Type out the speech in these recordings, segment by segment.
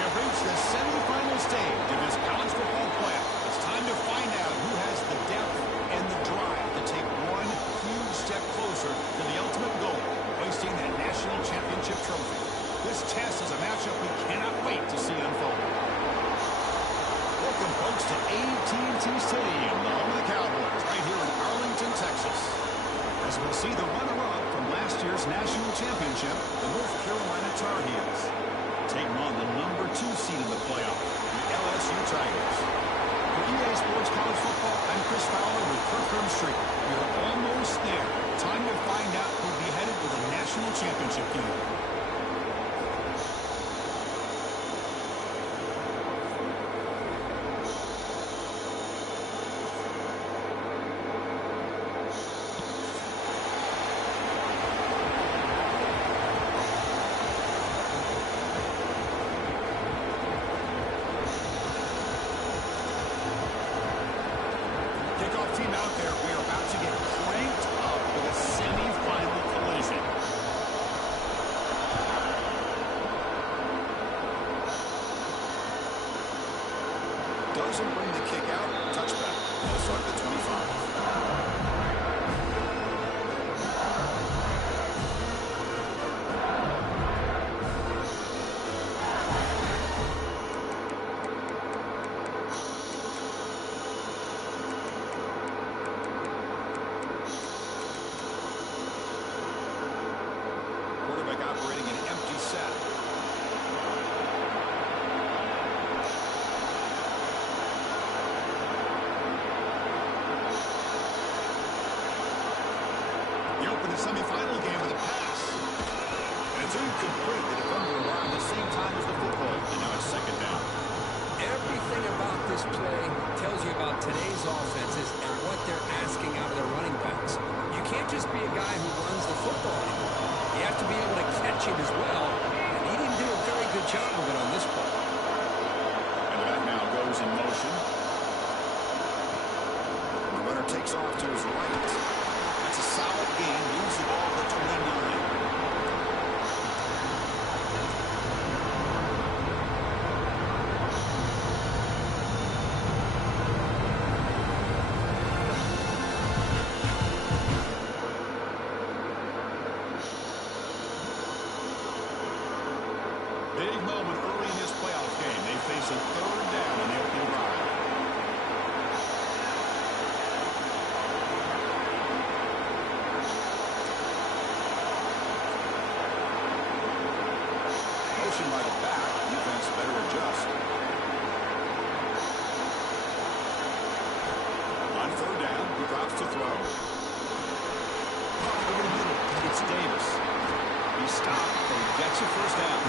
have reached the semifinal stage of this college football playoff. It's time to find out who has the depth and the drive to take one huge step closer to the ultimate goal, hoisting that national championship trophy. This test is a matchup we cannot wait to see unfold. Welcome, folks, to AT&T Stadium, the home of the Cowboys, right here in Arlington, Texas. As we'll see the runner-up from last year's national championship, the North Carolina Tar Heels, taking on the number 2 seed in the playoff, the LSU Tigers. For EA Sports College Football, I'm Chris Fowler with Kirkland Street. We're almost there. Time to find out who'll be headed to the national championship game. Team out there, we are about to get cranked up with a semi-final collision. Doesn't bring the kick out. Touchback. They'll start at the 25. Operating an empty set. The open semifinal game with a pass. And it's incomplete. The defender around the same time as the football. And now it's second down. Everything about this play tells you about today's offenses and what they're asking out of their running backs. You can't just be a guy who runs the football anymore. You have to be able to catch it as well, and he didn't do a very good job of it on this play. And the back now goes in motion. The runner takes off to his right. That's a solid gain. Moves the ball to 29. Big moment early in this playoff game. They face a third down on the opening drive. Motion by the back. Defense better adjust. On third down, he drops to throw. Over the middle. It's Davis. He stopped, but he gets a first down.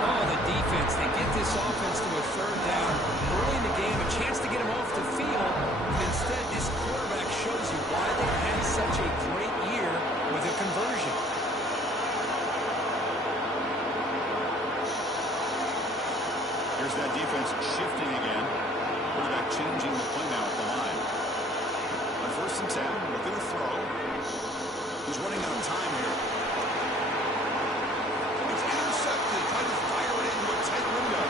Oh, the defense. They get this offense to a third down early in the game, a chance to get him off the field. But instead, this quarterback shows you why they had such a great year with a conversion. Here's that defense shifting again. Quarterback changing the play now at the line. On 1st and 10, looking to throw. He's running out of time here. It's intercepted. Trying to fire it into a tight window.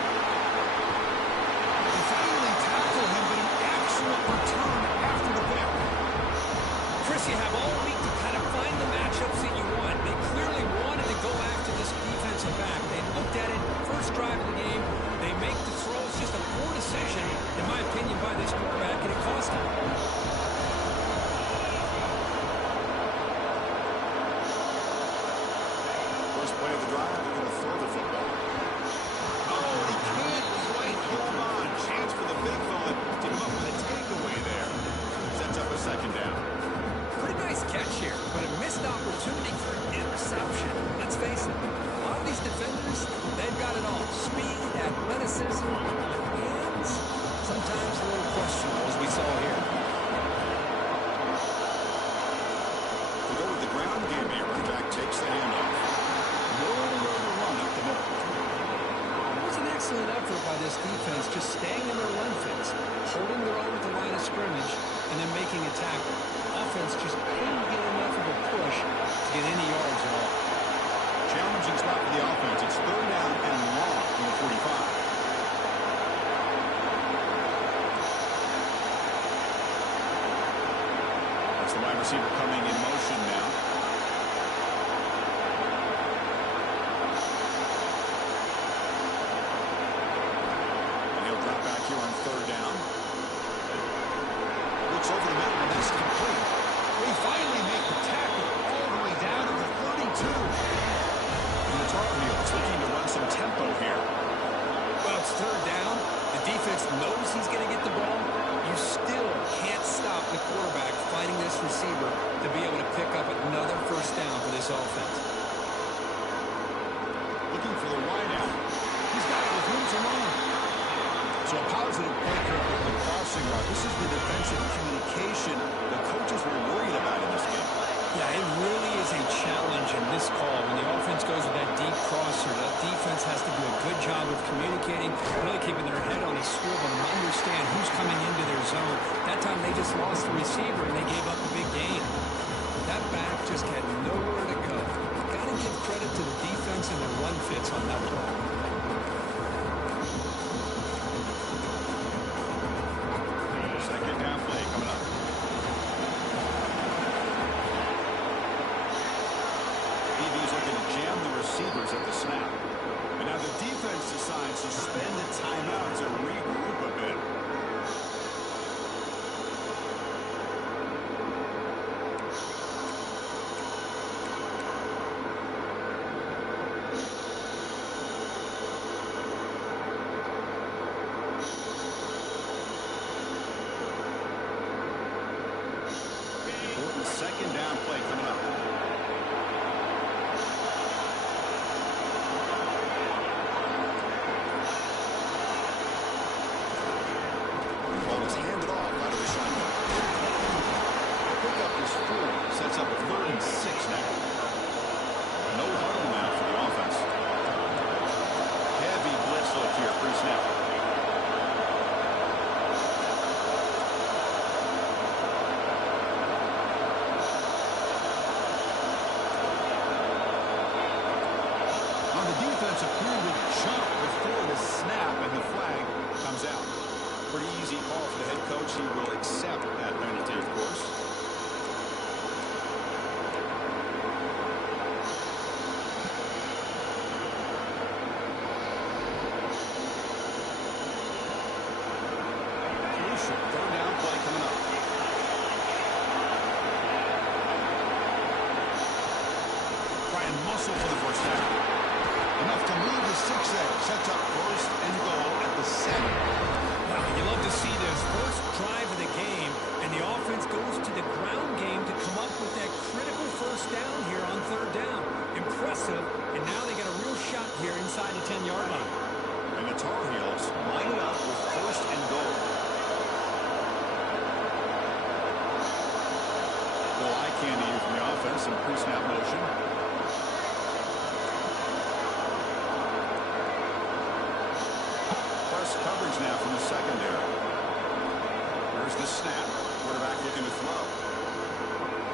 They finally tackle him, but an excellent return after the pick. Chris, you have all week to kind of find the matchups that you want. They clearly wanted to go after this defensive back. They looked at it, first drive of the game. They make the throw. It's just a poor decision, in my opinion, by this quarterback, and it cost him. First play of the drive, they're going to throw the football. Oh, he can't quite hold on. Chance for the big fella to come up with a takeaway there. Sets up a second down. Pretty nice catch here, but a missed opportunity for an interception. Let's face it, a lot of these defenders, they've got it all. Speed, athleticism, and sometimes a little questionable, as we saw here. To go with the ground game here, running back takes the handoff. Rolling over the run up the middle. It was an excellent effort by this defense, just staying in their run fence, holding their own at the line of scrimmage, and then making a tackle. Offense just couldn't get enough of a push to get any yards at all. Challenging spot for the offense. It's third down and long from the Wide receiver coming in motion now. And he'll drop back here on third down. Looks over the middle, and that's complete. We finally make the tackle all the way down to the 32. And the Tar Heels looking to run some tempo here. Well, it's third down. The defense knows he's going to get the ball. You still can't stop the quarterback finding this receiver to be able to pick up another first down for this offense. Looking for the wide out. He's got it with room to run. So a positive play here with the crossing route. This is the defensive communication the coaches were worried about in this game. Yeah, it really is a challenge in this call. When the offense goes with that deep crosser, that defense has to do a good job of communicating, really keeping their head on a swivel and understand who's coming into their zone. That time they just lost the receiver and they gave up a big gain. That back just had nowhere to go. Got to give credit to the defense and their run fits on that play. Second down play coming up. DB's looking to jam the receivers at the snap. And now the defense decides to spend a timeout to regroup a bit. Second down play coming up. Ball is handed off out of the shotgun. The pickup is 4. Sets up a 3rd and 6 now. No huddle now for the offense. Heavy blitz look here pre-snap. Appeared to jump before the snap, and the flag comes out. Pretty easy call for the head coach. He will accept that penalty, of course. Crucial third down play coming up. Trying muscle for the first down. Enough to move the 6 there. Sets up 1st and goal at the 7. Wow, you love to see this first drive of the game, and the offense goes to the ground game to come up with that critical first down here on third down. Impressive, and now they get a real shot here inside the 10-yard line. And the Tar Heels line it up with 1st and goal. Little eye candy here from the offense in pre-snap motion. Coverage now from the secondary. There's the snap. Quarterback looking to throw.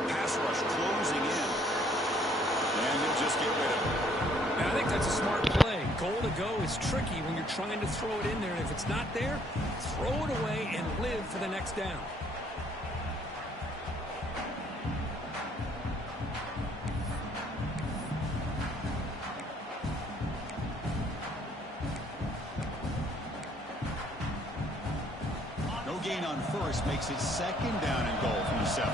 Pass rush closing in. And he'll just get rid of it. Yeah, I think that's a smart play. Goal to go is tricky when you're trying to throw it in there. And if it's not there, throw it away and live for the next down. Gain on 1st makes it 2nd down and goal from the 7.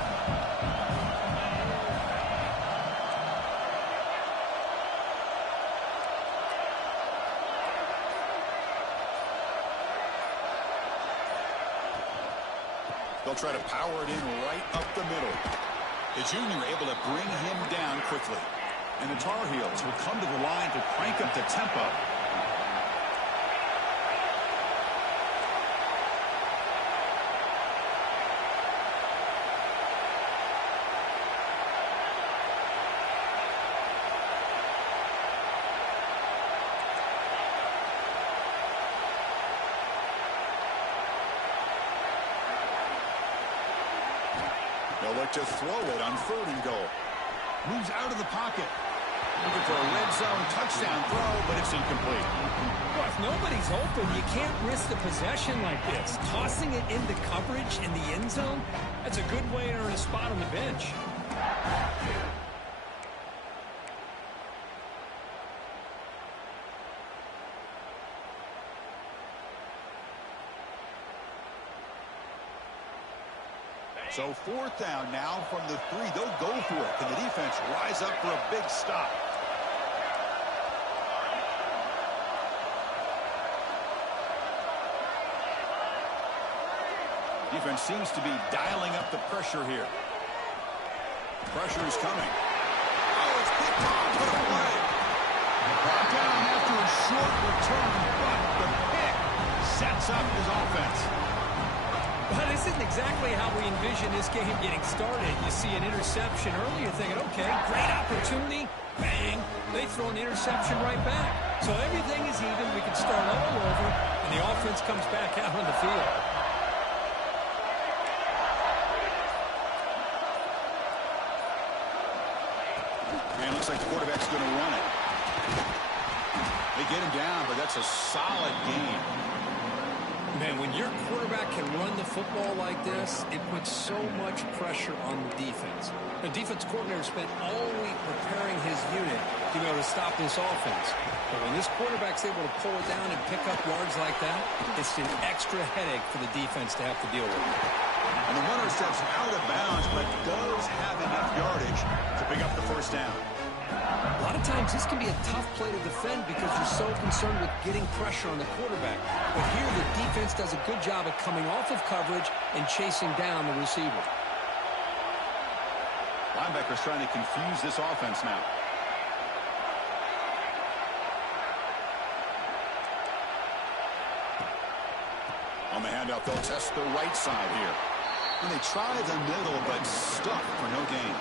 They'll try to power it in right up the middle. The junior able to bring him down quickly. And the Tar Heels will come to the line to crank up the tempo. They'll look to throw it on 3rd and goal. Moves out of the pocket. Looking for a red zone touchdown throw, but it's incomplete. Well, if nobody's open, you can't risk the possession like this. Tossing it into coverage in the end zone, that's a good way to earn a spot on the bench. So 4th down now from the 3. They'll go for it. Can the defense rise up for a big stop? Defense seems to be dialing up the pressure here. Pressure is coming. Oh, it's picked off. Put it away. Brought down after a short return, but the pick sets up his offense. Well, this isn't exactly how we envision this game getting started. You see an interception early, you're thinking, okay, great opportunity. Bang. They throw an interception right back. So everything is even. We can start all over, and the offense comes back out on the field. And it looks like the quarterback's going to run it. They get him down, but that's a solid game. Man, when your quarterback can run the football like this, it puts so much pressure on the defense. The defense coordinator spent all week preparing his unit to be able to stop this offense. But when this quarterback's able to pull it down and pick up yards like that, it's an extra headache for the defense to have to deal with. And the runner steps out of bounds, but does have enough yardage to pick up the 1st down. A lot of times this can be a tough play to defend because you're so concerned with getting pressure on the quarterback. But here the defense does a good job of coming off of coverage and chasing down the receiver. Linebackers trying to confuse this offense now. On the handoff, they'll test the right side here. And they try the middle, but stuck for no gain.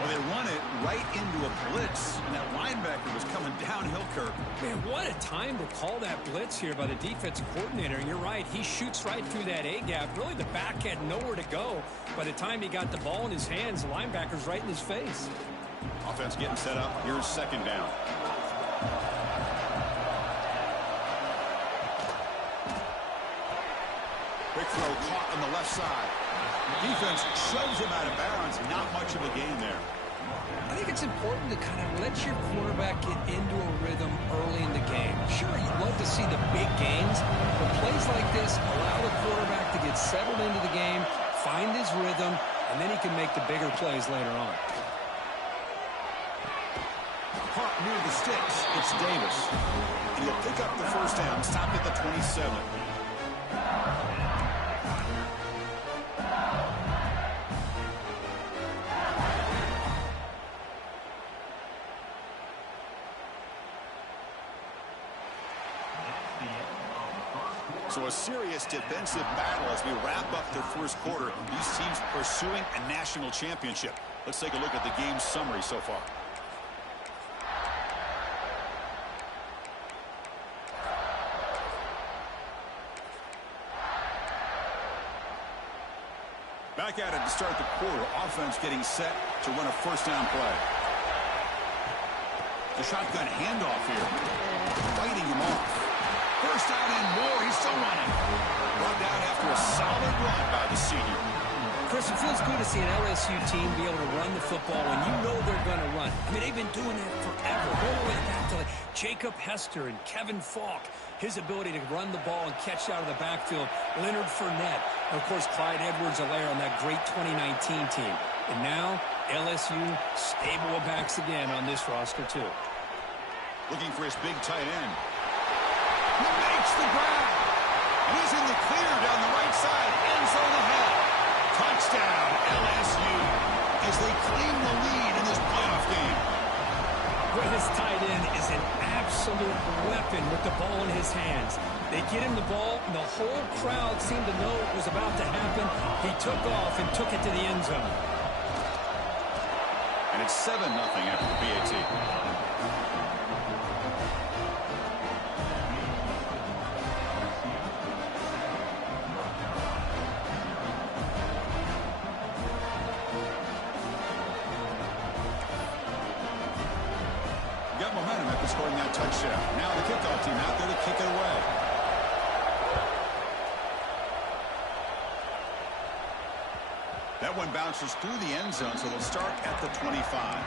Well, they run it right into a blitz, and that linebacker was coming downhill, Kirk. Man, what a time to call that blitz here by the defensive coordinator. And you're right, he shoots right through that A-gap. Really, the back had nowhere to go. By the time he got the ball in his hands, the linebacker's right in his face. Offense getting set up. Here's 2nd down. Quick throw caught on the left side. Defense shoves him out of bounds. Not much of a gain there. I think it's important to kind of let your quarterback get into a rhythm early in the game. Sure, you'd love to see the big gains, but plays like this allow the quarterback to get settled into the game, find his rhythm, and then he can make the bigger plays later on. Caught near the sticks. It's Davis. And he'll pick up the 1st down. Stop at the 27. So a serious defensive battle as we wrap up the 1st quarter. These teams pursuing a national championship. Let's take a look at the game summary so far. Back at it to start the quarter. Offense getting set to run a 1st down play. The shotgun handoff here. Fighting him off. 1st down and more. He's still running. Brought down after a solid run by the senior. Chris, it feels good to see an LSU team be able to run the football when you know they're going to run. I mean, they've been doing that forever. All the way back to like Jacob Hester and Kevin Falk. His ability to run the ball and catch out of the backfield. Leonard Fournette. And, of course, Clyde Edwards-Helaire on that great 2019 team. And now, LSU stable of backs again on this roster, too. Looking for his big tight end. He makes the grab. And he's in the clear down the right side. End zone ahead. Touchdown, LSU, as they claim the lead in this playoff game. Well, this tight end is an absolute weapon with the ball in his hands. They get him the ball, and the whole crowd seemed to know it was about to happen. He took off and took it to the end zone. And it's 7-0 after the PAT. scoring that touchdown. Now the kickoff team out there to kick it away. That one bounces through the end zone, so they'll start at the 25.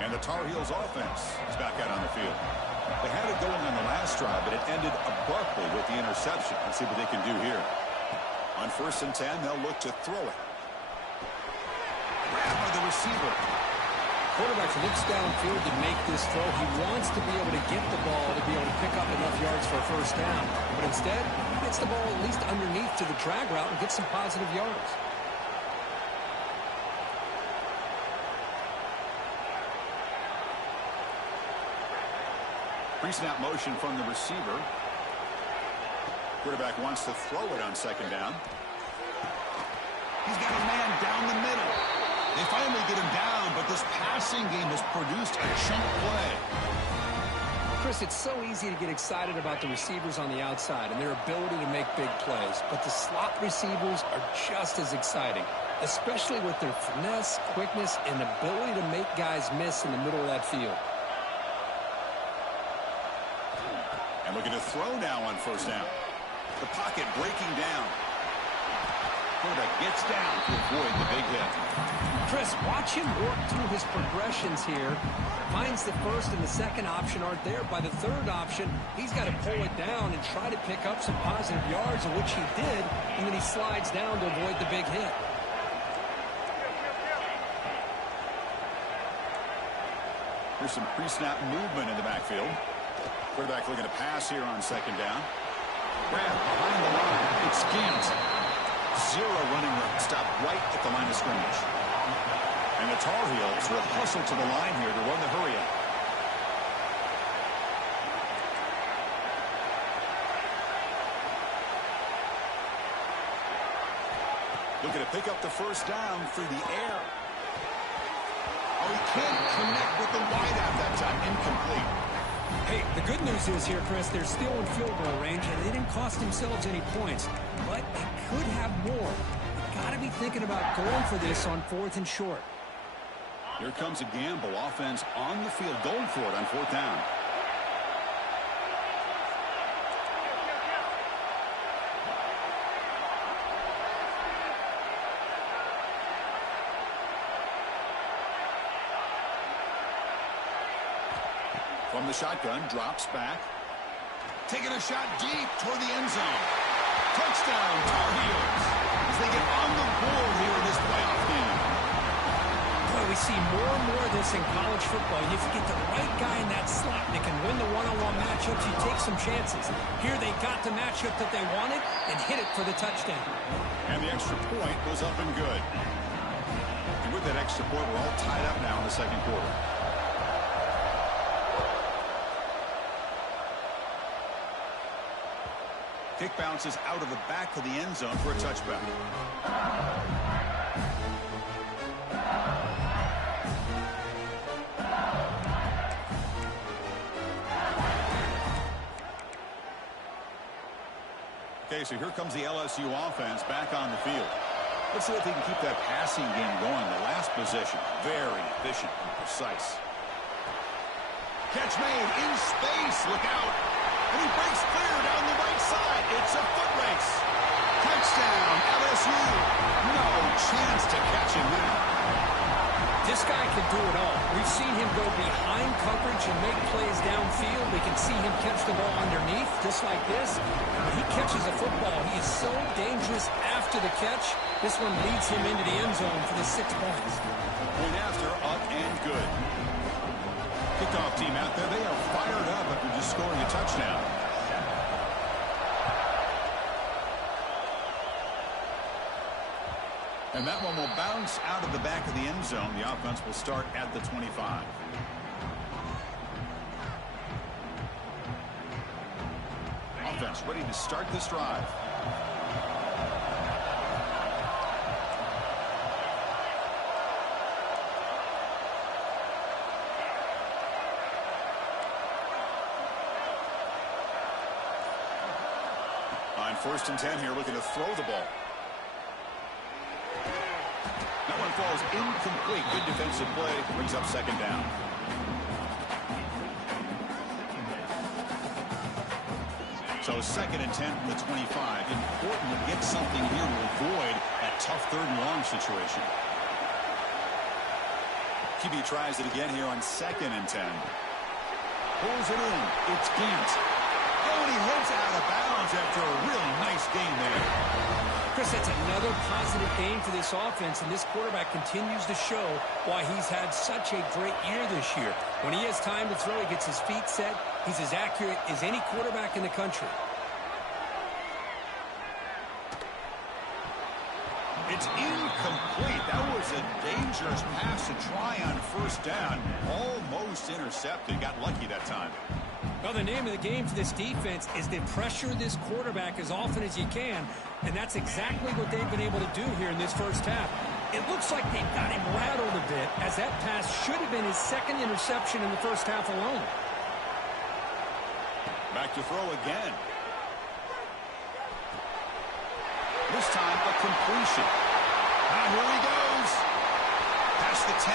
And the Tar Heels offense is back out on the field. They had it going on the last drive, but it ended abruptly with the interception. Let's see what they can do here. On 1st and 10, they'll look to throw it. Grab by the receiver. Quarterback looks downfield to make this throw. He wants to be able to get the ball to be able to pick up enough yards for a first down. But instead, he gets the ball at least underneath to the drag route and gets some positive yards. Pre-snap motion from the receiver. Quarterback wants to throw it on 2nd down. He's got a man down the middle. They finally get him down, but this passing game has produced a chunk play. Chris, it's so easy to get excited about the receivers on the outside and their ability to make big plays, but the slot receivers are just as exciting, especially with their finesse, quickness, and ability to make guys miss in the middle of that field. And looking to throw now on 1st down. The pocket breaking down. Quarterback gets down to avoid the big hit. Chris, watch him work through his progressions here. Finds the 1st and the 2nd option aren't there. By the 3rd option, he's got to pull it down and try to pick up some positive yards, of which he did, and then he slides down to avoid the big hit. Here's some pre-snap movement in the backfield. Quarterback looking to pass here on 2nd down. Grab behind the line. It's Gant. 0 running room. Stop right at the line of scrimmage. And the Tar Heels will hustle to the line here to run the hurry up. Looking to pick up the 1st down through the air. Oh, he can't connect with the wideout that time. Incomplete. Hey, the good news is here, Chris, they're still in field goal range, and they didn't cost themselves any points. But they could have more. You've got to be thinking about going for this on 4th and short. Here comes a gamble. Offense on the field, going for it on 4th down. From the shotgun, drops back. Taking a shot deep toward the end zone. Touchdown, Tar Heels, as they get on the board here in this playoff game. Boy, we see more and more of this in college football. If you get the right guy in that slot that can win the one-on-one matchups, you take some chances. Here they got the matchup that they wanted and hit it for the touchdown. And the extra point was up and good. And with that extra point, we're all tied up now in the 2nd quarter. Kick bounces out of the back of the end zone for a touchback. Okay, so here comes the LSU offense back on the field. Let's see if they can keep that passing game going. The last possession, very efficient and precise. Catch made in space. Look out. And he breaks clear down the right side. It's a foot race. Touchdown, LSU. No chance to catch him there. This guy can do it all. We've seen him go behind coverage and make plays downfield. We can see him catch the ball underneath, just like this. When he catches a football, he is so dangerous after the catch. This one leads him into the end zone for the 6 points. Point after, up and good. Kickoff team out there, they are fired up after just scoring a touchdown. And that one will bounce out of the back of the end zone. The offense will start at the 25. Offense ready to start this drive. first and 10 here, looking to throw the ball. That one falls incomplete. Good defensive play. Brings up second down. So second and 10 from the 25. Important to get something here to avoid that tough third and long situation. QB tries it again here on second and 10. Pulls it in. It's Gant. Oh, and he heads out of bounds after a really nice game there. Chris, that's another positive game for this offense, and this quarterback continues to show why he's had such a great year this year. When he has time to throw, he gets his feet set. He's as accurate as any quarterback in the country. It's incomplete. That was a dangerous pass to try on first down. Almost intercepted. Got lucky that time. Well, the name of the game for this defense is to pressure this quarterback as often as you can, and that's exactly what they've been able to do here in this first half. It looks like they've got him rattled a bit, as that pass should have been his second interception in the first half alone. Back to throw again. This time a completion. Here he goes. Past the 10.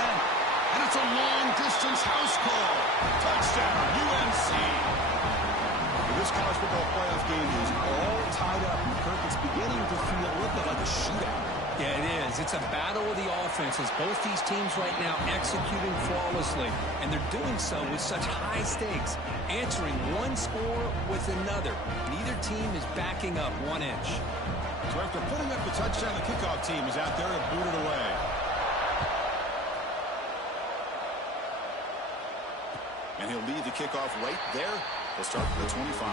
And it's a long-distance house call. Touchdown, UNC. This college football playoff game is all tied up. And Kirk, it's beginning to feel a little bit like a shootout. Yeah, it is. It's a battle of the offenses. Both these teams right now executing flawlessly. And they're doing so with such high stakes. Answering one score with another. Neither team is backing up 1 inch. So after putting up the touchdown, the kickoff team is out there to boot it away. And he'll lead the kickoff right there. He'll start from the 25.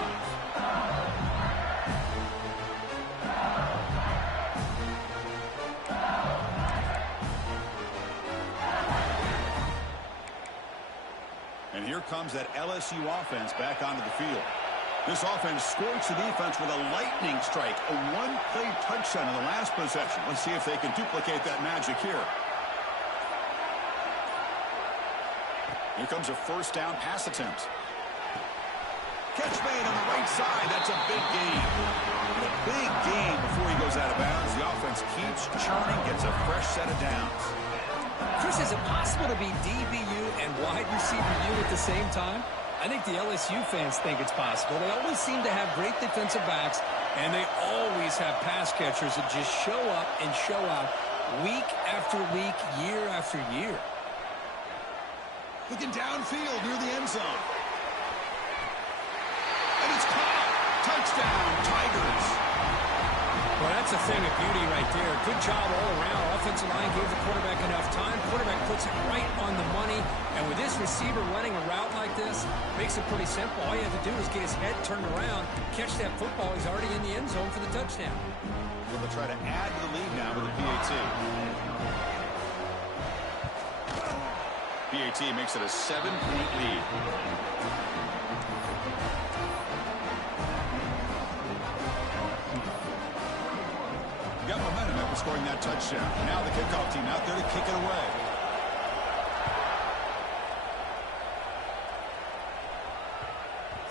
And here comes that LSU offense back onto the field. This offense scorched the defense with a lightning strike, a one-play touchdown in the last possession. Let's see if they can duplicate that magic here. Here comes a first down pass attempt. Catch made on the right side. That's a big gain. And a big gain before he goes out of bounds. The offense keeps churning, gets a fresh set of downs. Chris, is it possible to be DBU and wide receiver U at the same time? I think the LSU fans think it's possible. They always seem to have great defensive backs, and they always have pass catchers that just show up and show out week after week, year after year. Looking downfield near the end zone. And it's caught. Touchdown, Tigers. Well, that's a thing of beauty right there. Good job all around. Offensive line gave the quarterback enough time. Quarterback puts it right on the money. And with this receiver running a route like this, makes it pretty simple. All you have to do is get his head turned around, catch that football. He's already in the end zone for the touchdown. They'll try to add to the lead now with a PAT. PAT makes it a 7-point lead. Got momentum after scoring that touchdown. Now the kickoff team out there to kick it away.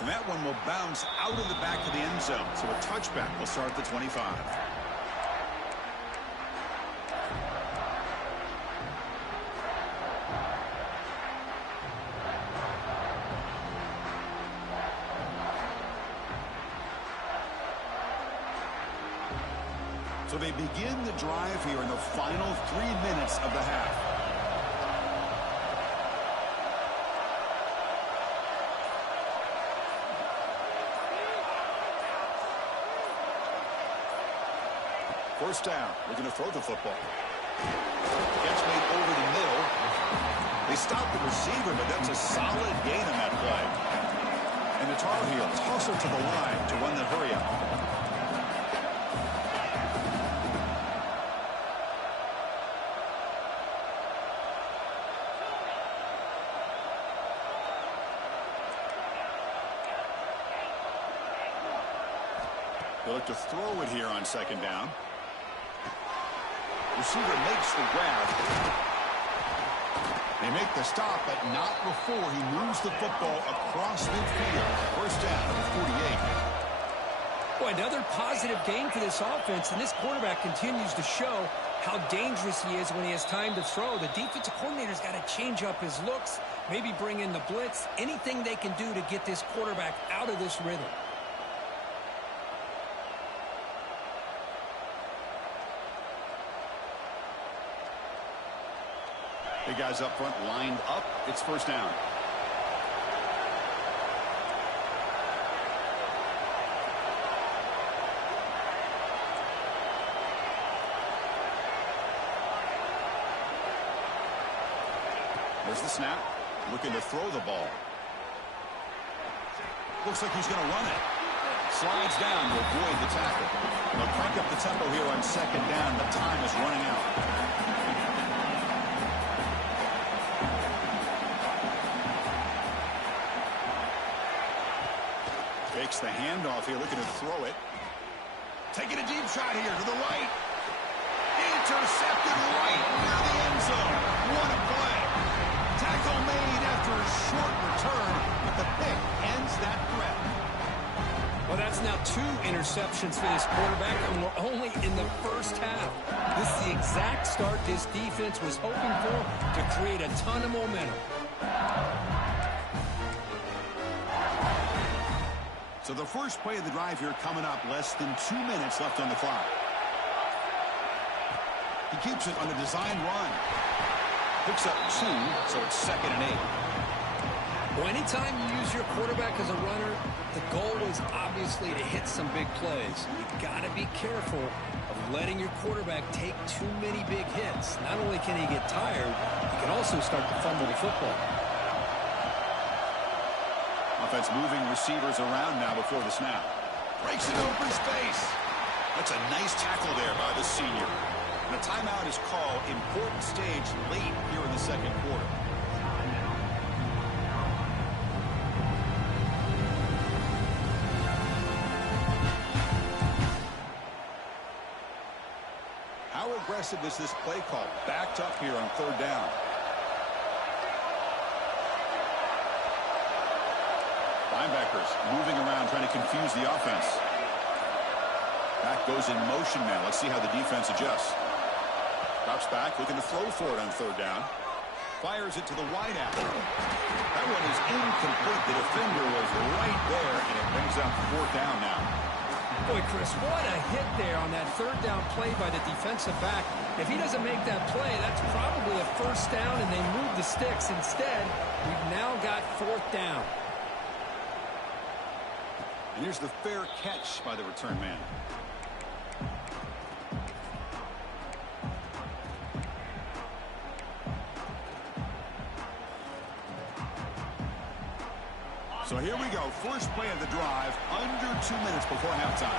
And that one will bounce out of the back of the end zone. So a touchback will start at the 25. So they begin the drive here in the final 3 minutes of the half. First down. We're going to throw the football. Gets made over the middle. They stop the receiver, but that's a solid gain on that play. And the Tar Heels hustle to the line to run the hurry up. They look to throw it here on second down. Receiver makes the grab. They make the stop, but not before he moves the football across midfield. First down at the 48. Boy, another positive game for this offense, and this quarterback continues to show how dangerous he is when he has time to throw. The defensive coordinator's got to change up his looks, maybe bring in the blitz, anything they can do to get this quarterback out of this rhythm. The guys up front lined up. It's first down. There's the snap. Looking to throw the ball. Looks like he's going to run it. Slides down to avoid the tackle. They'll crank up the tempo here on second down. The time is running out. Takes the handoff here, looking to throw it. Taking a deep shot here to the right. Intercepted right near the end zone. What a play. Tackle made after a short return, but the pick ends that threat. Well, that's now 2 interceptions for this quarterback, and we're only in the first half. This is the exact start this defense was hoping for to create a ton of momentum. So the first play of the drive here coming up, less than 2 minutes left on the clock. He keeps it on a design run. Picks up 2, so it's 2nd and 8. Well, anytime you use your quarterback as a runner, the goal is obviously to hit some big plays. You've got to be careful of letting your quarterback take too many big hits. Not only can he get tired, he can also start to fumble the football. Offense moving receivers around now before the snap. Breaks it open space. That's a nice tackle there by the senior. And a timeout is called. Important stage late here in the second quarter. How aggressive is this play call? Backed up here on 3rd down. Linebackers moving around, trying to confuse the offense. Back goes in motion now. Let's see how the defense adjusts. Drops back, looking to throw for it on 3rd down. Fires it to the wide apple. That one is incomplete. The defender was right there, and it brings up 4th down now. Boy, Chris, what a hit there on that 3rd down play by the defensive back. If he doesn't make that play, that's probably a 1st down, and they move the sticks. Instead, we've now got 4th down. And here's the fair catch by the return man. So here we go. First play of the drive, under 2 minutes before halftime.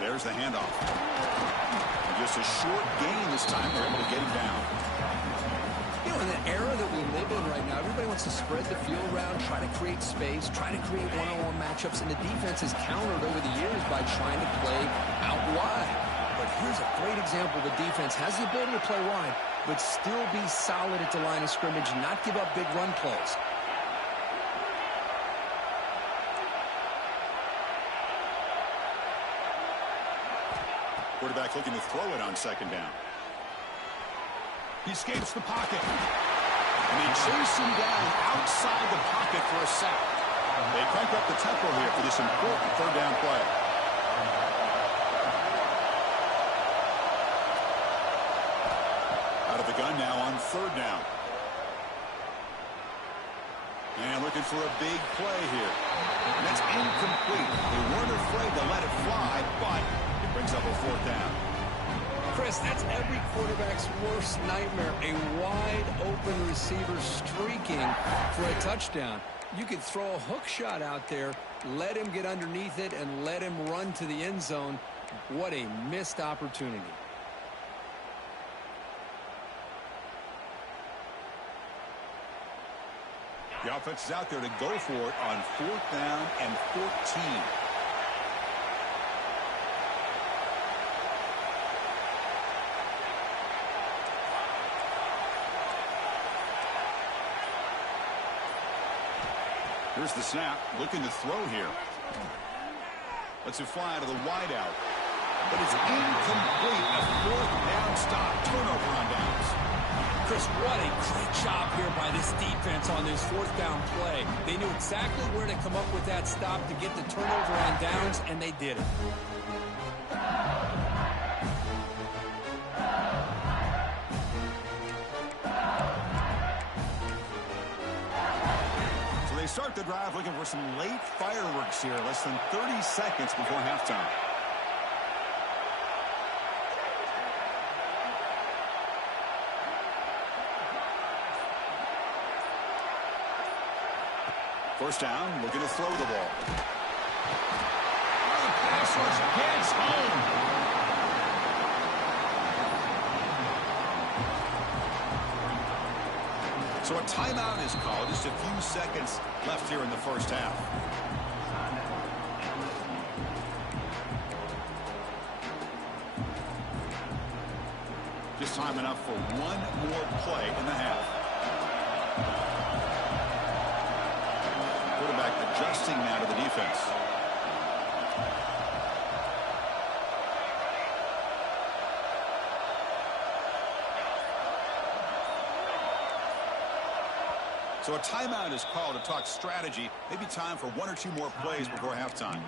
There's the handoff. And just a short gain this time. They're able to get him down. You know, in the era that we live in right now, everybody wants to spread the field around, try to create space, try to create one-on-one matchups, and the defense has countered over the years by trying to play out wide. But here's a great example. The defense has the ability to play wide, but still be solid at the line of scrimmage, not give up big run plays. Quarterback looking to throw it on 2nd down. He escapes the pocket. And they chase him down outside the pocket for a sack. They crank up the tempo here for this important 3rd down play. Out of the gun now on 3rd down. And looking for a big play here. And that's incomplete. They weren't afraid to let it fly, but it brings up a 4th down. Chris, that's every quarterback's worst nightmare. A wide-open receiver streaking for a touchdown. You could throw a hook shot out there, let him get underneath it, and let him run to the end zone. What a missed opportunity. The offense is out there to go for it on 4th down and 14. Here's the snap. Looking to throw here. Lets it fly to the wideout. But it's incomplete. A fourth down stop. Turnover on downs. Chris, what a great job here by this defense on this fourth down play. They knew exactly where to come up with that stop to get the turnover on downs, and they did it. So they start the drive looking for some late fireworks here. Less than 30 seconds before halftime. First down, looking to throw the ball. The pass rush gets home. So a timeout is called. Just a few seconds left here in the first half. Just time enough for one more play in the half. Quarterback adjusting now to the defense. So a timeout is called to talk strategy. Maybe time for one or two more plays before halftime.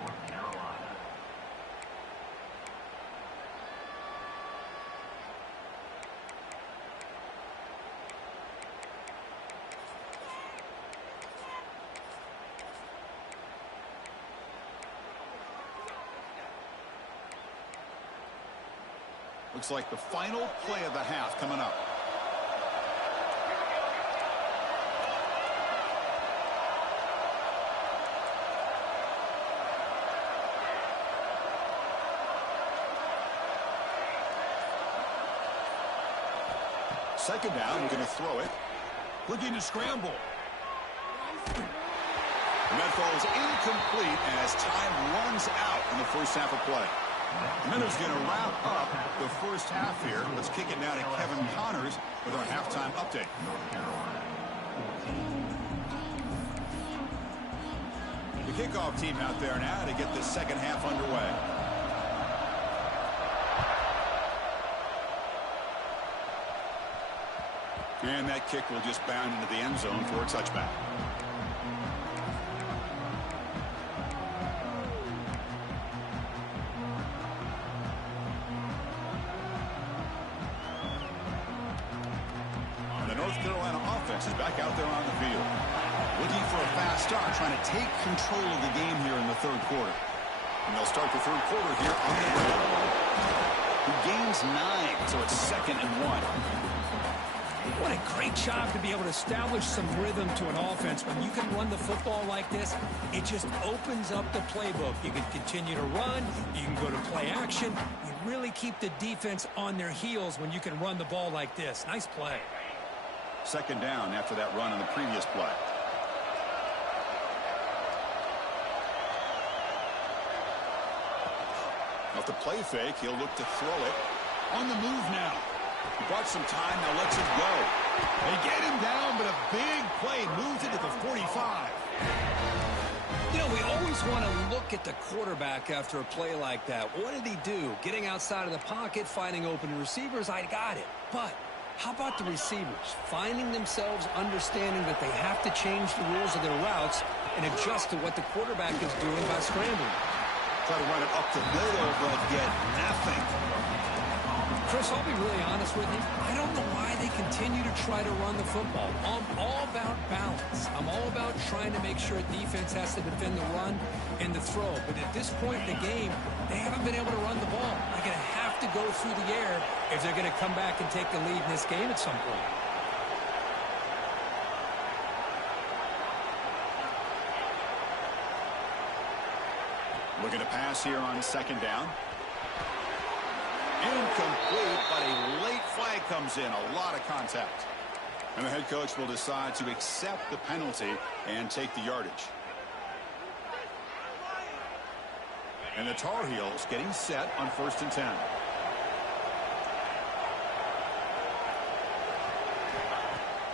Looks like the final play of the half coming up. Second down, we're going to throw it. Looking to scramble. And that falls incomplete as time runs out in the first half of play. Minnows going to wrap up the first half here. Let's kick it now to Kevin Connors with our halftime update. The kickoff team out there now to get the second half underway. And that kick will just bound into the end zone for a touchback. Is back out there on the field. Looking for a fast start, trying to take control of the game here in the third quarter. And they'll start the third quarter here on the field. He gains 9, so it's 2nd and 1. What a great job to be able to establish some rhythm to an offense. When you can run the football like this, it just opens up the playbook. You can continue to run. You can go to play action. You really keep the defense on their heels when you can run the ball like this. Nice play. Second down after that run on the previous play. Off the play fake, he'll look to throw it. On the move now. He bought some time, now lets it go. They get him down, but a big play moves it to the 45. You know, we always want to look at the quarterback after a play like that. What did he do? Getting outside of the pocket, finding open receivers, I got it. But how about the receivers? Finding themselves understanding that they have to change the rules of their routes and adjust to what the quarterback is doing by scrambling. Try to run it up the middle, but get nothing. Chris, I'll be really honest with you. I don't know why they continue to try to run the football. I'm all about balance. I'm all about trying to make sure defense has to defend the run and the throw. But at this point in the game, they haven't been able to run the ball. They're going to have to go through the air if they're going to come back and take the lead in this game at some point. Looking to pass here on second down. Incomplete, but a late flag comes in. A lot of contact. And the head coach will decide to accept the penalty and take the yardage. And the Tar Heels getting set on 1st and 10.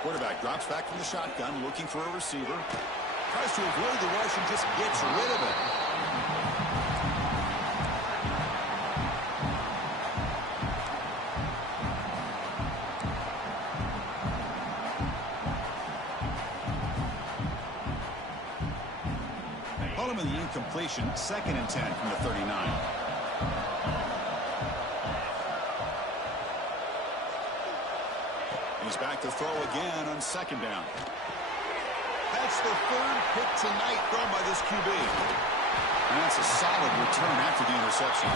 Quarterback drops back from the shotgun, looking for a receiver. Tries to avoid the rush and just gets rid of it. Pullman the incompletion, 2nd and 10 from the 39. He's back to throw again on 2nd down. That's the 3rd pick tonight thrown by this QB. And that's a solid return after the interception.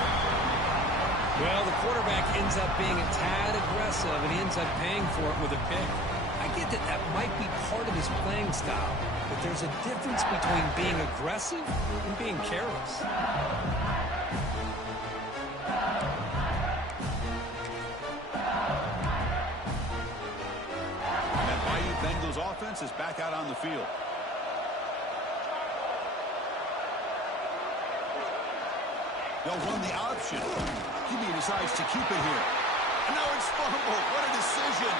Well, the quarterback ends up being a tad aggressive, and he ends up paying for it with a pick. I get that that might be part of his playing style, but there's a difference between being aggressive and being careless. And that Bayou Bengals offense is back out on the field. They'll run the option. He decides to keep it here. And now it's fumbled. What a decision.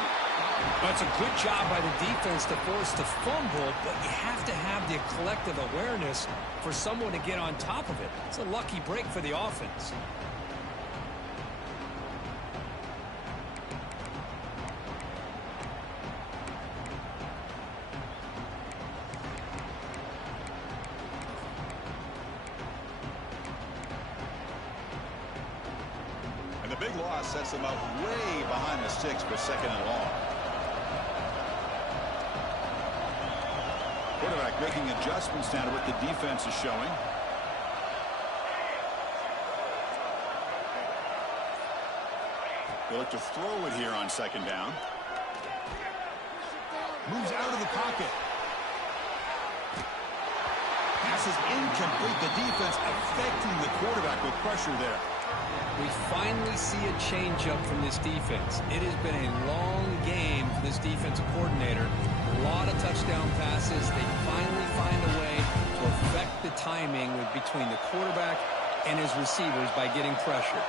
That's a good job by the defense to force the fumble, but you have to have the collective awareness for someone to get on top of it. It's a lucky break for the offense. And the big loss sets them up way behind the sticks for 2nd and long. Quarterback making adjustments now to what the defense is showing. They look to throw it here on 2nd down. Moves out of the pocket. Pass is incomplete. The defense affecting the quarterback with pressure there. We finally see a change-up from this defense. It has been a long game for this defensive coordinator. A lot of touchdown passes. They finally find a way to affect the timing between the quarterback and his receivers by getting pressure.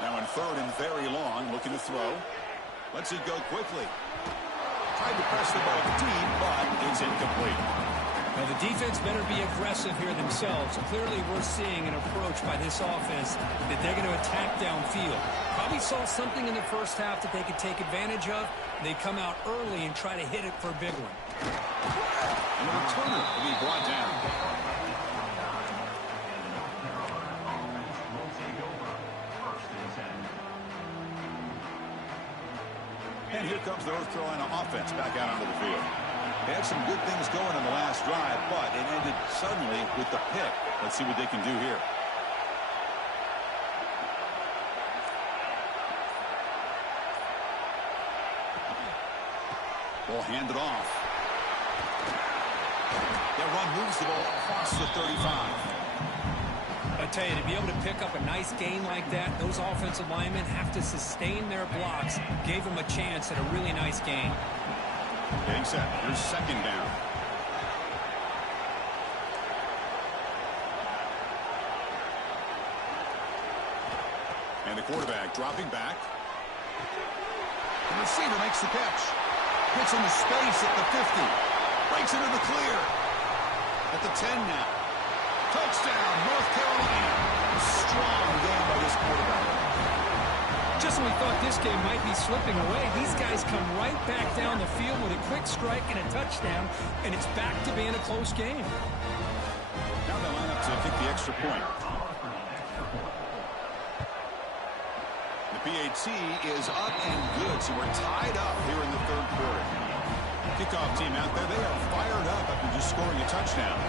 Now in 3rd and very long, looking to throw. Lets it go quickly. Tried to press the ball deep, but it's incomplete. Now the defense better be aggressive here themselves. Clearly we're seeing an approach by this offense that they're going to attack downfield. Probably saw something in the first half that they could take advantage of. They come out early and try to hit it for a big one. And the returner will be brought down. And here comes the North Carolina offense back out onto the field. They had some good things going on the last drive, but it ended suddenly with the pick. Let's see what they can do here. Ball handed off. That run moves the ball across the 35. I tell you, to be able to pick up a nice gain like that, those offensive linemen have to sustain their blocks. Gave them a chance at a really nice gain. Getting set. Here's 2nd down. And the quarterback dropping back. The receiver makes the catch. Gets into space at the 50. Breaks into the clear. At the 10 now. Touchdown, North Carolina. Strong game by this quarterback. Just when we thought this game might be slipping away, these guys come right back down the field with a quick strike and a touchdown, and it's back to being a close game. Now they line up to kick the extra point. The PAT is up and good, so we're tied up here in the 3rd quarter. Kickoff team out there, they are fired up after just scoring a touchdown.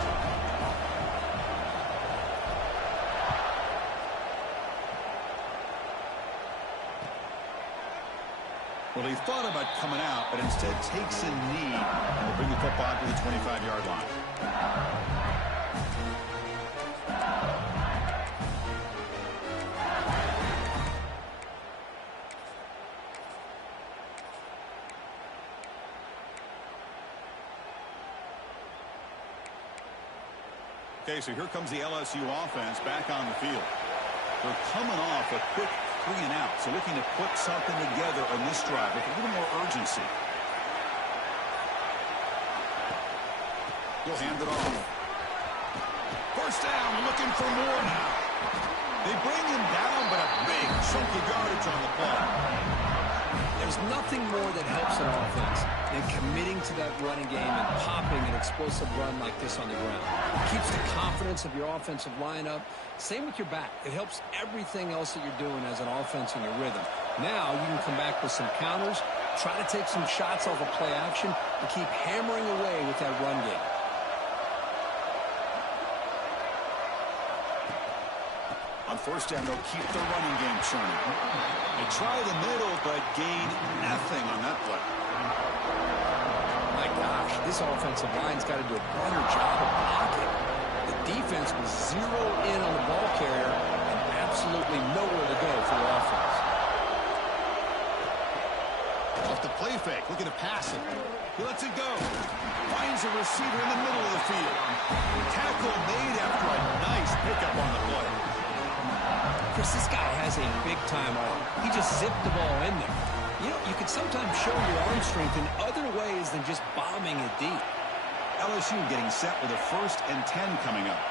Well, he thought about coming out, but instead takes a knee and will bring the football to the 25-yard line. Okay, so here comes the LSU offense back on the field. They're coming off a quick 3-and-out, so looking to put something together on this drive with a little more urgency. He'll hand it off. First down, looking for more now. They bring him down, but a big chunk of yardage on the play. There's nothing more that helps an offense than committing to that running game and popping an explosive run like this on the ground. It keeps the confidence of your offensive lineup. Same with your back. It helps everything else that you're doing as an offense in your rhythm. Now you can come back with some counters, try to take some shots off of play action, and keep hammering away with that run game. On first down, they'll keep the running game churning. They try the middle, but gain nothing on that play. My gosh, this offensive line's got to do a better job of blocking. The defense was zeroed in on the ball carrier and absolutely nowhere to go for the offense. Off the play fake, looking to pass it. He lets it go. Finds a receiver in the middle of the field. Tackle made after a nice pickup on the play. Chris, this guy has a big-time arm. He just zipped the ball in there. You know, you can sometimes show your arm strength in other ways than just bombing it deep. LSU getting set with a 1st and 10 coming up.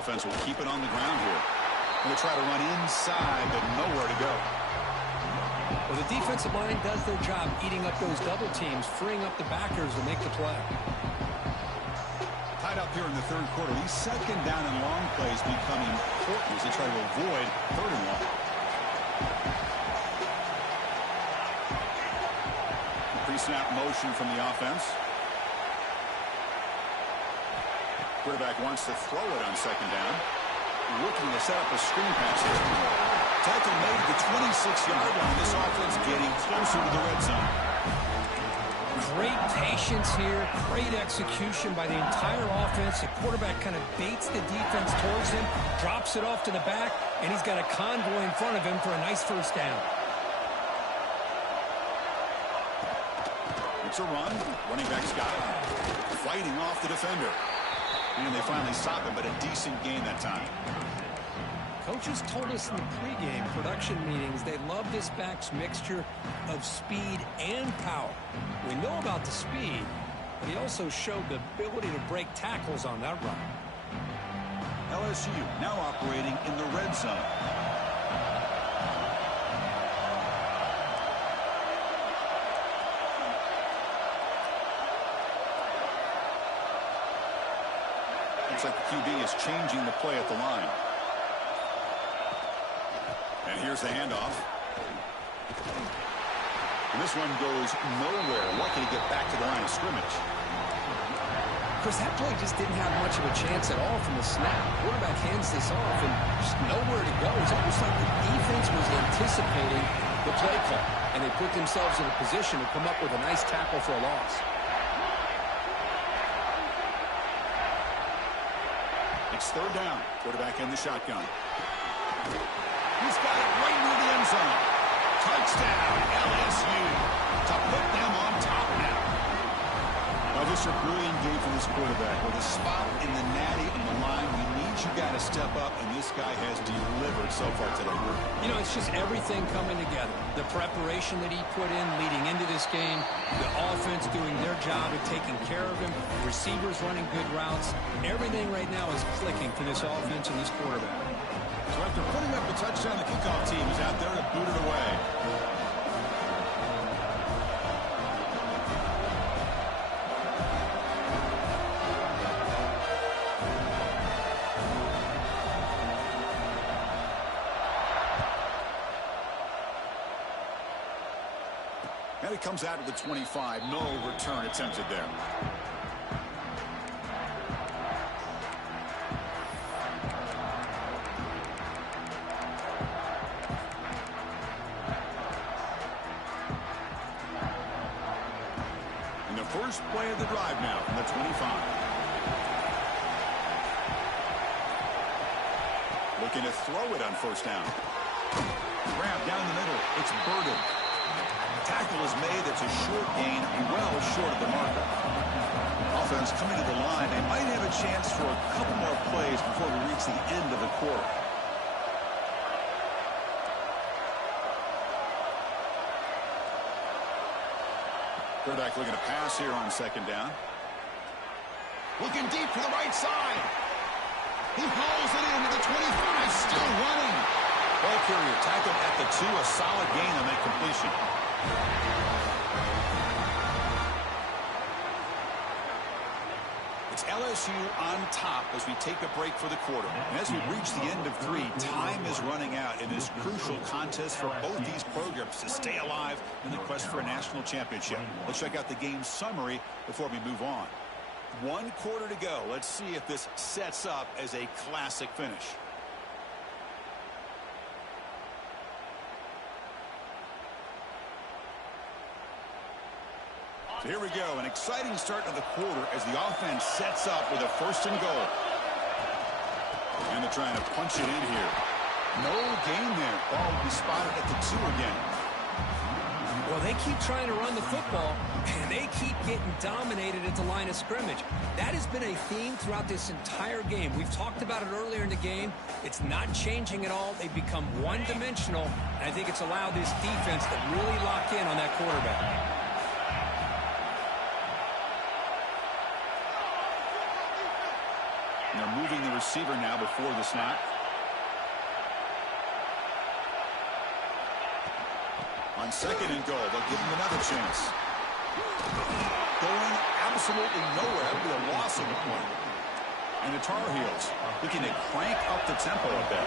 Offense will keep it on the ground here. Going to try to run inside, but nowhere to go. Well, the defensive line does their job eating up those double teams, freeing up the backers to make the play. Tied up here in the 3rd quarter. These 2nd down and long plays become important as they try to avoid 3rd and long. Pre-snap motion from the offense. Quarterback wants to throw it on 2nd down. Looking to set up a screen pass. Tackle made at the 26-yard line. This offense getting closer to the red zone. Great patience here, great execution by the entire offense. The quarterback kind of baits the defense towards him, drops it off to the back, and he's got a convoy in front of him for a nice 1st down. It's a run. Running back's got it. Fighting off the defender. And they finally stop him, but a decent gain that time. Coaches told us in the pregame production meetings they love this back's mixture of speed and power. We know about the speed, but he also showed the ability to break tackles on that run. LSU now operating in the red zone. Looks like the QB is changing the play at the line. And here's the handoff. And this one goes nowhere. Lucky to get back to the line of scrimmage. Chris, that play just didn't have much of a chance at all from the snap. Quarterback hands this off and just nowhere to go. It's almost like the defense was anticipating the play call, and they put themselves in a position to come up with a nice tackle for a loss. It's 3rd down. Quarterback in the shotgun. He's got it right near the end zone. Touchdown, LSU, to put them on top now. Now, just a brilliant game from this quarterback. With a spot in the natty on the line, we need you guys to step up, and this guy has delivered so far today. You know, it's just everything coming together. The preparation that he put in leading into this game, the offense doing their job of taking care of him, receivers running good routes. Everything right now is clicking for this offense and this quarterback. So after putting up a touchdown, the kickoff team is out there to boot it away. And it comes out of the 25. No return attempted there. And the first play of the drive now from the 25. Looking to throw it on 1st down. Grab down the middle. It's Burden. Tackle is made. It's a short gain, well short of the marker. Offense coming to the line. They might have a chance for a couple more plays before we reach the end of the quarter. Quarterback looking to pass here on second down. Looking deep to the right side. He hauls it into the 25, still running. Ball carrier tackled at the 2, a solid gain on that completion. It's LSU on top as we take a break for the quarter. And as we reach the end of 3, time is running out in this crucial contest for both these programs to stay alive in the quest for a national championship. Let's check out the game summary before we move on. 1 quarter to go. Let's see if this sets up as a classic finish. So here we go, an exciting start to the quarter as the offense sets up with a 1st and goal. And they're trying to punch it in here. No gain there. Ball will be spotted at the 2 again. Well, they keep trying to run the football, and they keep getting dominated at the line of scrimmage. That has been a theme throughout this entire game. We've talked about it earlier in the game. It's not changing at all. They've become one-dimensional, and I think it's allowed this defense to really lock in on that quarterback. And they're moving the receiver now before the snap. On 2nd and goal, they'll give him another chance. Going absolutely nowhere. That would be a loss of a point. And the Tar Heels looking to crank up the tempo a bit.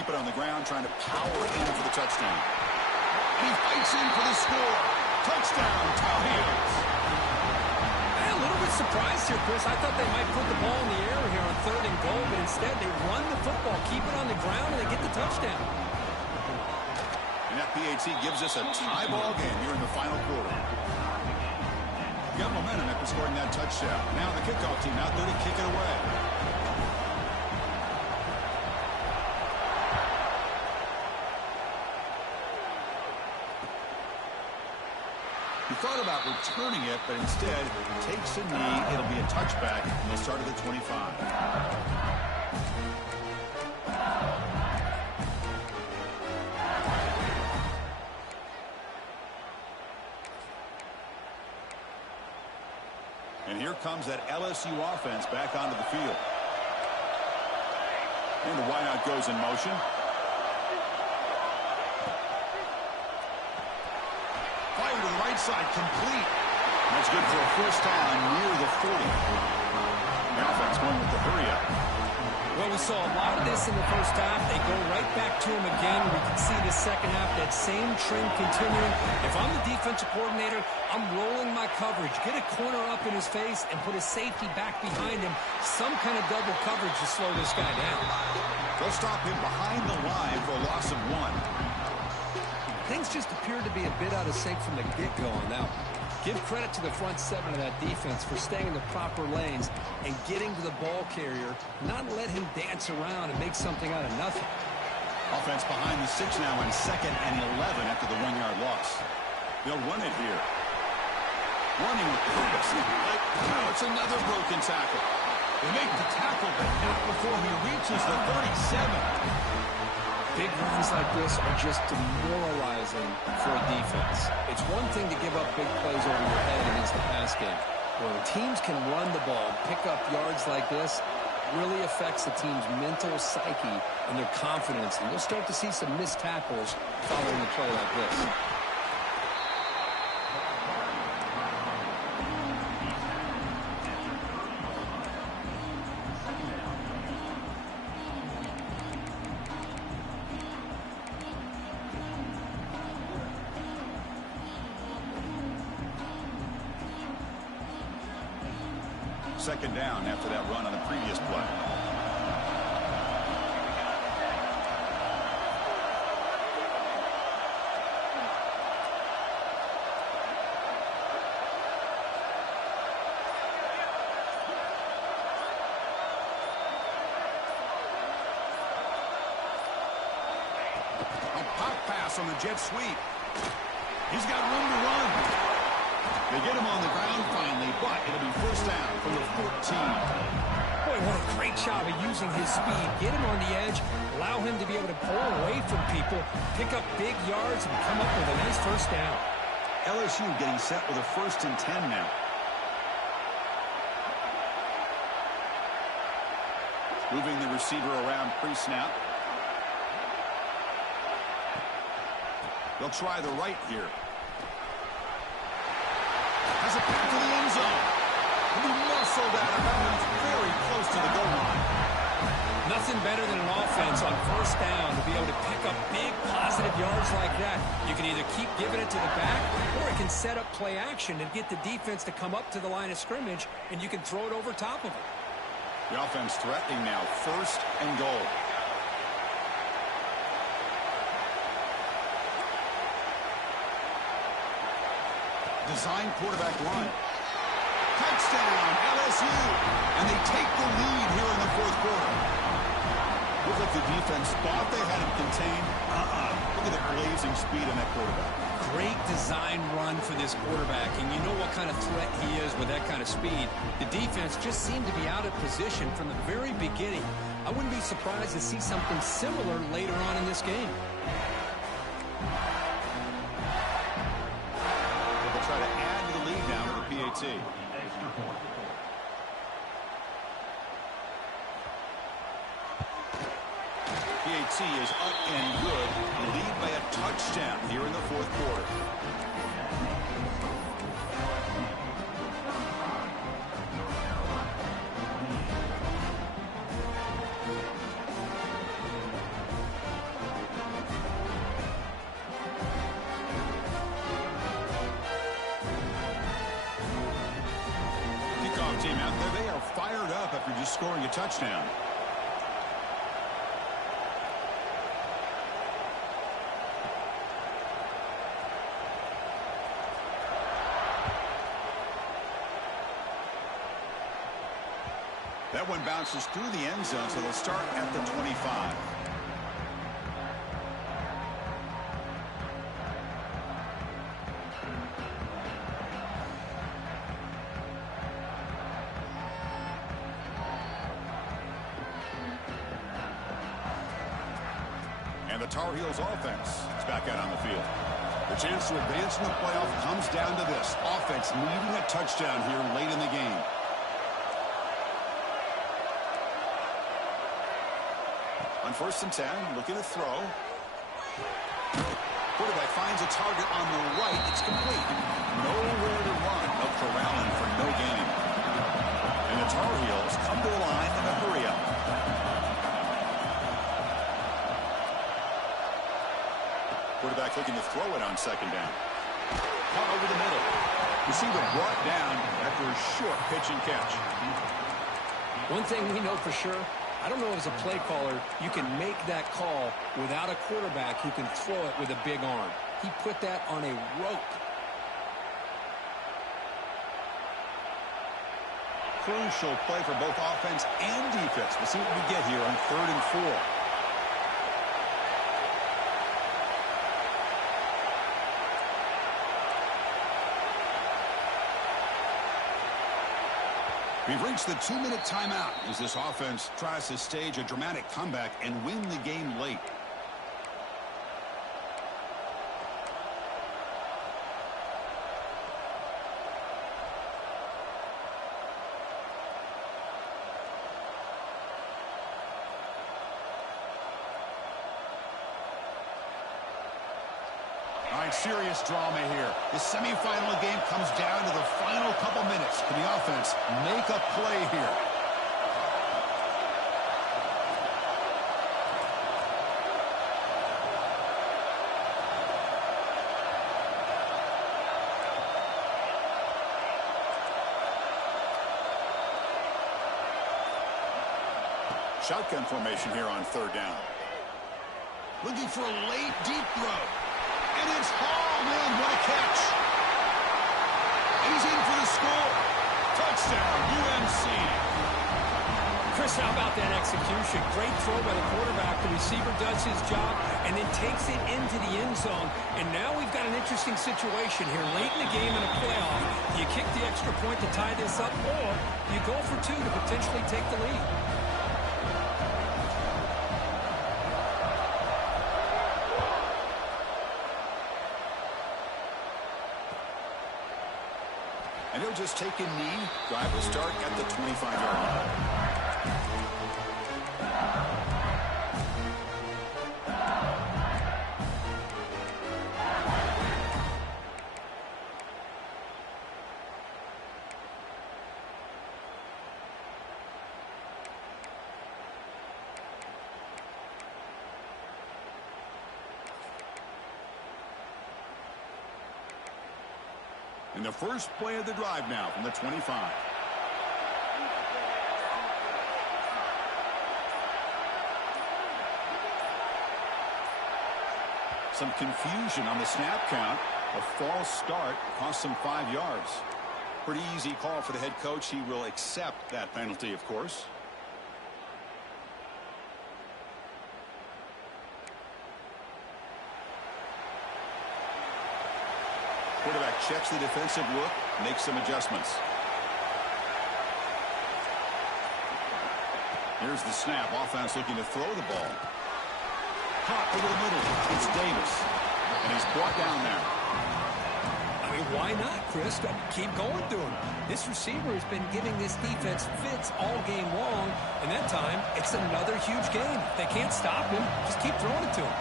Keep it on the ground, trying to power in for the touchdown. And he fights in for the score. Touchdown, Tar Heels. A little bit surprised here, Chris. I thought they might put the ball in the air here on 3rd and goal, but instead they run the football, keep it on the ground, and they get the touchdown. And that PAT gives us a tie ball game here in the final quarter. Got momentum after scoring that touchdown. Now the kickoff team out there to kick it away. He thought about returning it, but instead takes a knee. It'll be a touchback, and they'll start at the 25. And here comes that LSU offense back onto the field. And the wideout goes in motion. Fire to the right side, complete. That's good for a 1st down near the 40. The offense going with the hurry up. Well, we saw a lot of this in the 1st half. They go right back to him again. We can see the 2nd half, that same trend continuing. If I'm the defensive coordinator, I'm rolling my coverage. Get a corner up in his face and put a safety back behind him. Some kind of double coverage to slow this guy down. They'll stop him behind the line for a loss of 1. Things just appear to be a bit out of sync from the get-go on that one. Give credit to the front 7 of that defense for staying in the proper lanes and getting to the ball carrier, not let him dance around and make something out of nothing. Offense behind the 6 now on 2nd and 11 after the 1-yard loss. They'll run it here. Running with purpose. Now it's another broken tackle. They make the tackle, but not before he reaches the 37. Big runs like this are just demoralizing for a defense. It's one thing to give up big plays over your head against the pass game. When teams can run the ball, pick up yards like this, really affects the team's mental psyche and their confidence. And you'll start to see some missed tackles following a play like this. Second down after that run on the previous play. A pop pass on the jet sweep. He's got room to run. They get him on the ground finally, but it'll be first down from the 14. Boy, what a great job of using his speed. Get him on the edge, allow him to be able to pull away from people, pick up big yards, and come up with a nice first down. LSU getting set with a 1st and 10 now. Moving the receiver around pre-snap. They'll try the right here. Has it back to the end zone. He muscled out of bounds very close to the goal line. Nothing better than an offense on first down to be able to pick up big positive yards like that. You can either keep giving it to the back, or it can set up play action and get the defense to come up to the line of scrimmage, and you can throw it over top of it. The offense threatening now, 1st and goal. Design quarterback run. Touchdown, LSU. And they take the lead here in the 4th quarter. Looked like the defense thought they had him contained. Look at the blazing speed on that quarterback. Great design run for this quarterback, and you know what kind of threat he is with that kind of speed. The defense just seemed to be out of position from the very beginning. I wouldn't be surprised to see something similar later on in this game. Try to add to the lead now with the PAT. PAT is up and good. The lead by a touchdown here in the 4th quarter. Team out there, they are fired up after just scoring a touchdown. That one bounces through the end zone, so they'll start at the 25. And the Tar Heels offense is back out on the field. The chance to advance in the playoff comes down to this. Offense needing a touchdown here late in the game. On 1st and 10, looking to throw. Quarterback finds a target on the right. It's complete. Nowhere to run. They'll corral him for no gain. And the Tar Heels come to the line in a hurry-up. Quarterback looking to throw it on 2nd down. Caught over the middle. Receiver brought down after a short pitch and catch. One thing we know for sure, I don't know as a play caller, you can make that call without a quarterback who can throw it with a big arm. He put that on a rope. Crucial play for both offense and defense. We'll see what we get here on 3rd and 4. We've reached the 2-minute timeout as this offense tries to stage a dramatic comeback and win the game late. Serious drama here. The semifinal game comes down to the final couple minutes. Can the offense make a play here? Shotgun formation here on third down. Looking for a late, deep throw. And it's hauled in. What a catch. And he's in for the score. Touchdown, UNC. Chris, how about that execution? Great throw by the quarterback. The receiver does his job and then takes it into the end zone. And now we've got an interesting situation here. Late in the game in a playoff, do you kick the extra point to tie this up, or do you go for two to potentially take the lead? And he'll just take a knee. Drive will start at the 25-yard line. And the first play of the drive now from the 25. Some confusion on the snap count. A false start cost him 5 yards. Pretty easy call for the head coach. He will accept that penalty, of course. Quarterback checks the defensive look, makes some adjustments. Here's the snap. Offense looking to throw the ball. Caught over the middle. It's Davis. And he's brought down there. I mean, why not, Chris? Keep going to him. This receiver has been giving this defense fits all game long, and that time, it's another huge game. They can't stop him. Just keep throwing it to him.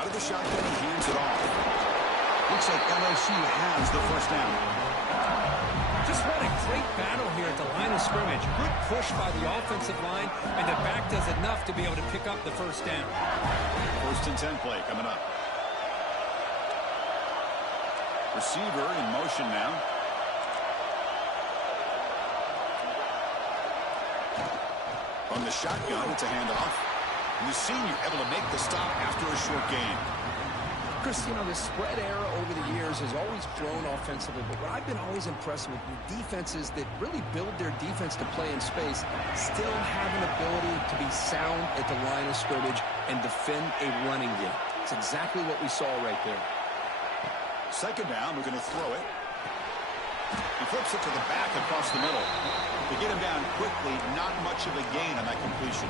Out of the shotgun, he hands it off. Looks like LSU has the first down. Just what a great battle here at the line of scrimmage. Good push by the offensive line, and the back does enough to be able to pick up the first down. 1st and 10 play coming up. Receiver in motion now. From the shotgun, it's a handoff. And the senior able to make the stop after a short gain. Chris, you know, the spread era over the years has always grown offensively, but what I've been always impressed with defenses that really build their defense to play in space still have an ability to be sound at the line of scrimmage and defend a running game. It's exactly what we saw right there. 2nd down, we're going to throw it. He flips it to the back across the middle. To get him down quickly, not much of a gain on that completion.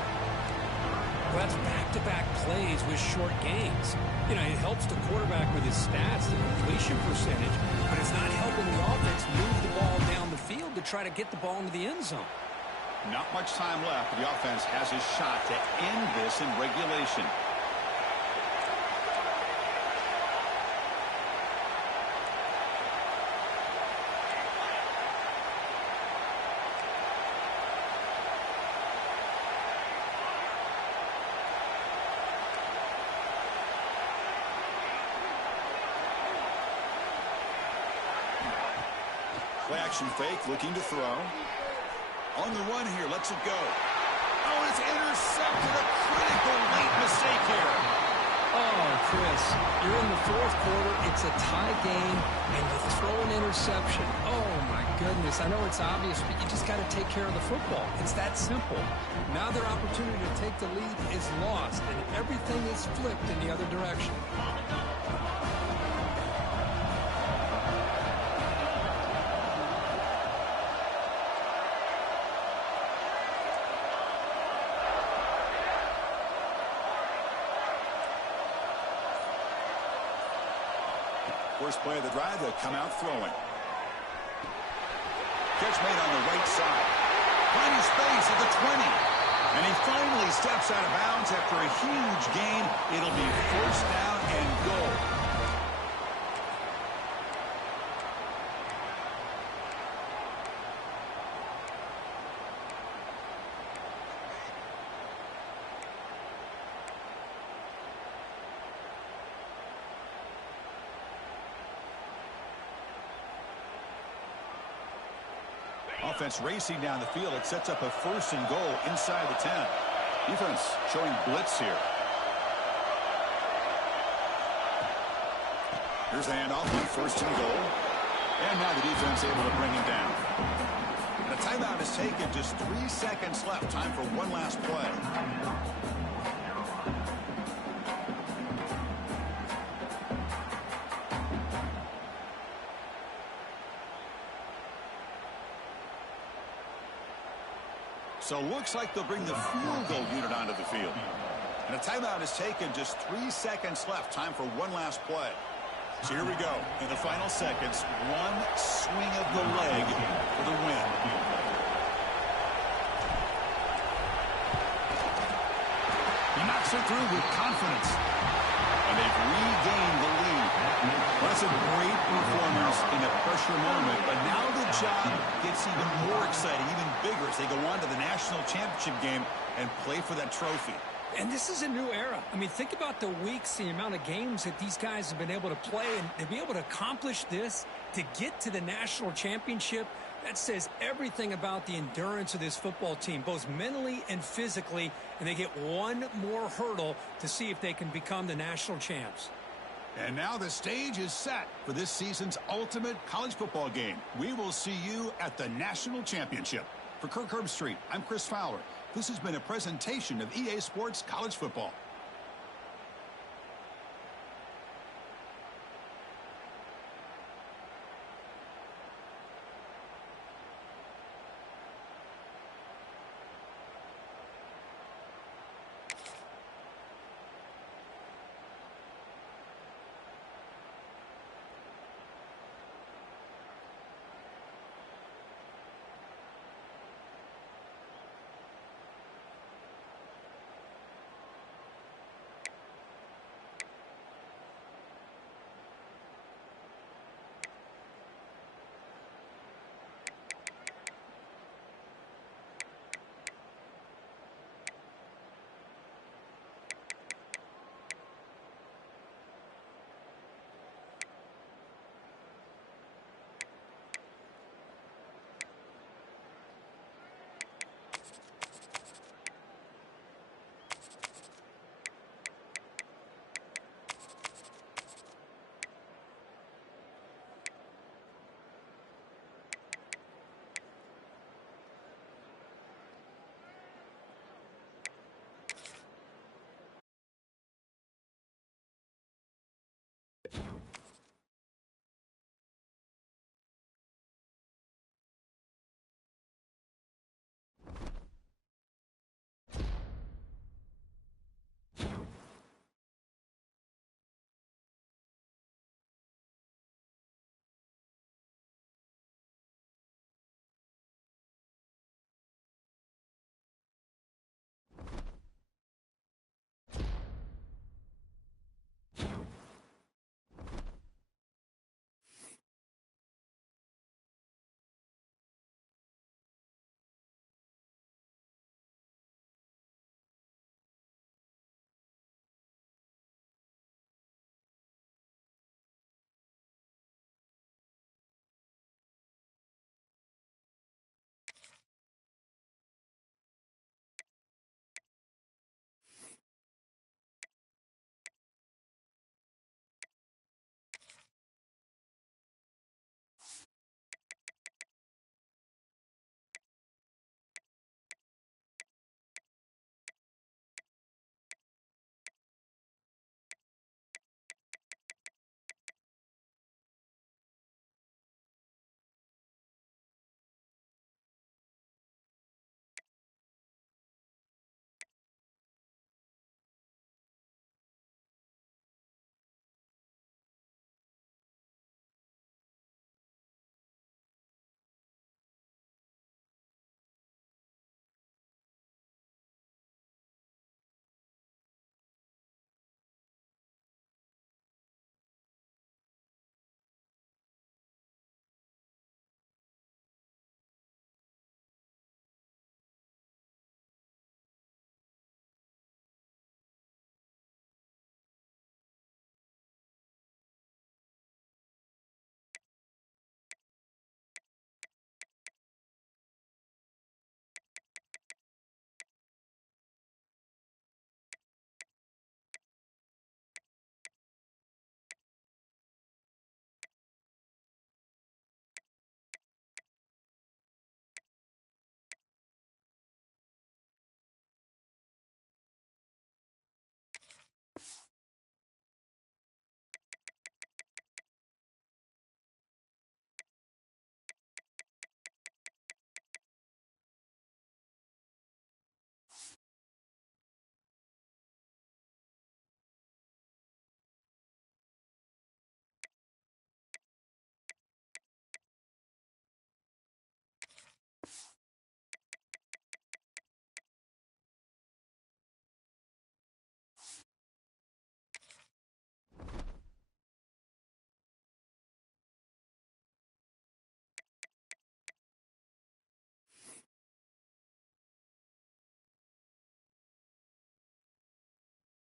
Well, that's back-to-back plays with short gains. You know, it helps the quarterback with his stats, the completion percentage, but it's not helping the offense move the ball down the field to try to get the ball into the end zone. Not much time left. The offense has a shot to end this in regulation. Play-action fake, looking to throw. On the run here, lets it go. Oh, it's intercepted. A critical late mistake here. Oh, Chris, you're in the 4th quarter. It's a tie game, and you throw an interception. Oh, my goodness. I know it's obvious, but you just got to take care of the football. It's that simple. Now their opportunity to take the lead is lost, and everything is flipped in the other direction. First play of the drive, they'll come out throwing. Catch made on the right side. Finding space at the 20. And he finally steps out of bounds after a huge gain. It'll be 1st down and goal. offense racing down the field. It sets up a 1st and goal inside the 10. Defense showing blitz here. Here's the handoff on 1st and goal. And now the defense able to bring him down. And a timeout is taken. Just 3 seconds left. Time for one last play. So looks like they'll bring the field goal unit onto the field. And a timeout is taken. Just 3 seconds left. Time for one last play. So here we go. In the final seconds, one swing of the leg for the win. He knocks it through with confidence. And they've regained the lead. Well, that's a great performance in a pressure moment. But now the job gets even more exciting, even bigger as they go on to the national championship game and play for that trophy. And this is a new era. I mean, think about the weeks, the amount of games that these guys have been able to play, and to be able to accomplish this, to get to the national championship, that says everything about the endurance of this football team, both mentally and physically, and they get one more hurdle to see if they can become the national champs. And now the stage is set for this season's ultimate college football game. We will see you at the national championship. For Kirk Herbstreit, I'm Chris Fowler. This has been a presentation of EA Sports College Football.